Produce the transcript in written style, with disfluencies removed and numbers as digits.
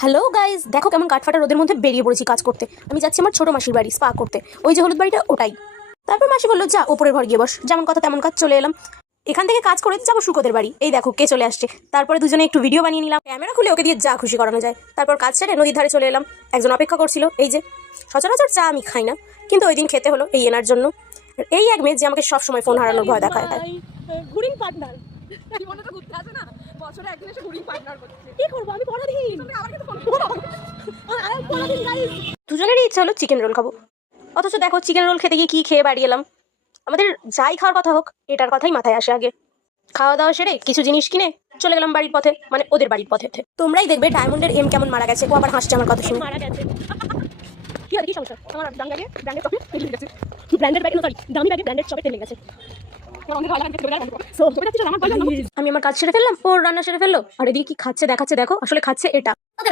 Hello guys, দেখো কেমন কাঠফাটা রোদের মধ্যে বেরিয়ে পড়েছি কাজ করতে। আমি যাচ্ছি আমার ছোট মাসির বাড়ি স্পা করতে, ওই যে হলুদ বাড়িটা ওটাই। তারপর মাসি বললো যা ওপরের ঘর গিয়ে বস, যেমন কথা তেমন কাজ, চলে এলাম। এখান থেকে কাজ করে যাবো শুকোদের বাড়ি। এই দেখো কে চলে আসছে। তারপরে দুজনে একটু ভিডিও বানিয়ে নিলাম, ক্যামেরা খুলে ওকে দিয়ে যা খুশি করানো যায়। তারপর কাজ সেরে নদীর ধারে চলে এলাম। একজন অপেক্ষা করছিল, এই যে। সচরাচর চা আমি খাই না, কিন্তু ওই দিন খেতে হলো এই এনার জন্য। আর এই এক মেয়ে যে আমাকে সবসময় ফোন হারানোর ভয় দেখায়। ঘুরিং পার্টনার জীবনটা ঘুরতে আসে না, বছরে একদিন এসে ঘুরিং পার্টনার করছে। কি করবো আমি পরাধীন, তুমি আমাকে তো ফোন করো। আমি পরাধীন গাইস। দুজনেরই ইচ্ছা হলো চিকেন রোল খাবো, অথচ দেখো চিকেন রোল খেতে গিয়ে কি খেয়ে বাড়ি এলাম। আমাদের যাই খাওয়ার কথা হোক, এটার কথাই মাথায় আসে আগে। খাওয়া দাওয়া সেরে কিছু জিনিস কিনে চলে গেলাম বাড়ির পথে, মানে ওদের বাড়ির পথে। তোমরাই দেখবে ডায়মন্ডের এম কেমন মারা গেছে, ও আবার হাসছে আমার কথা শুনে। মারা গেছে কি আর কি সমস্যা, আমার দাম ব্যাগে ব্র্যান্ডেড শপে তেল লেগে গেছে। ব্র্যান্ডেড ব্যাগে সরি দামি ব্যাগে ব্র্যান্ডেড শপে তেল লেগে গেছে। আমি আমার কাজ সেরে ফেললাম, ওর রান্না সেরে ফেললো, আর এদিকে কি খাচ্ছে দেখাচ্ছে, দেখো আসলে খাচ্ছে এটা।